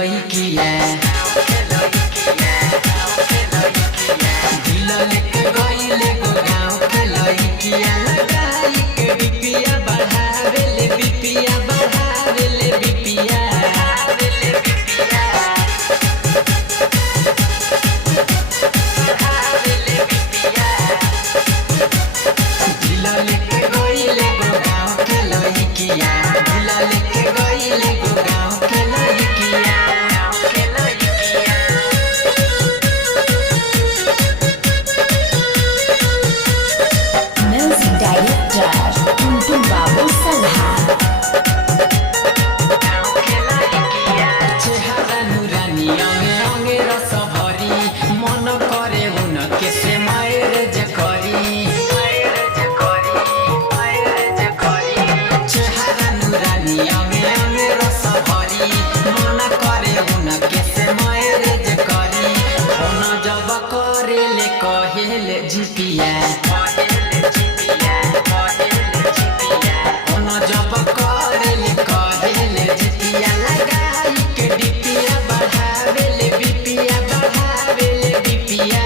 लइकिया दिल लेके गइले गो गाँव के लइकिया लगाई के बिपिया बढ़ावेले बिपिया बढ़ावेले बिपिया दिल लेके गइले गो गाँव के लइकिया दिल लेके गइले गो गाँव के लइकिया Music Director Tuntun Babu Salha चेहरा नुरानी अंगे अंगे रस भरी मन करे उनके से मैरेज करी चेहरा नुरानी अंगे अंगे रस भरी मन करे उनके से मैरेज करी फोन जब करे ले कहेले जिपिया फोन जब करे ले कहेले जिपिया लगाई के बिपिया बढ़ावेले बिपिया बढ़ावेले बिपिया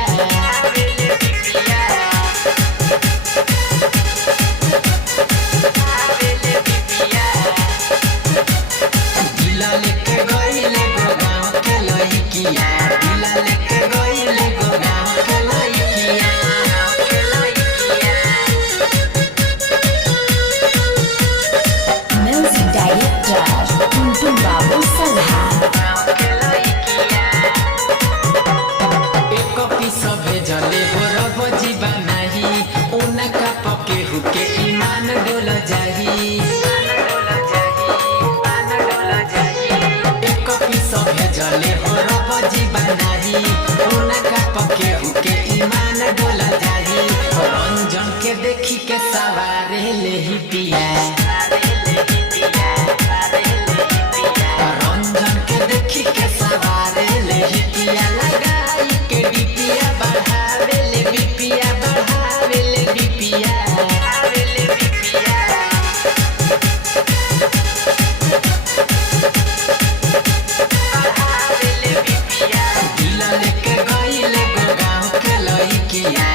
दिल लेके गइले गो गाँव के लइकिया दिल लेके गइले गो गाँव के लइकिया Music Director Tuntun Babu Salha एक पीस भेजले हो रब जीवा नाही उनका पके हुके ईमान डोल जाही एक पीस भेजले हो रब जीवा नाही उनका पके हुके ईमान डोल जाही रंजन के देखी के सवारे ले ही पिया रंजन के देखी के सवारे ले ही पिया लगाई के बिपिया बढ़ावेले बिपिया बढ़ावेले बिपिया दिल लेके गइले गो गाँव के लइकिया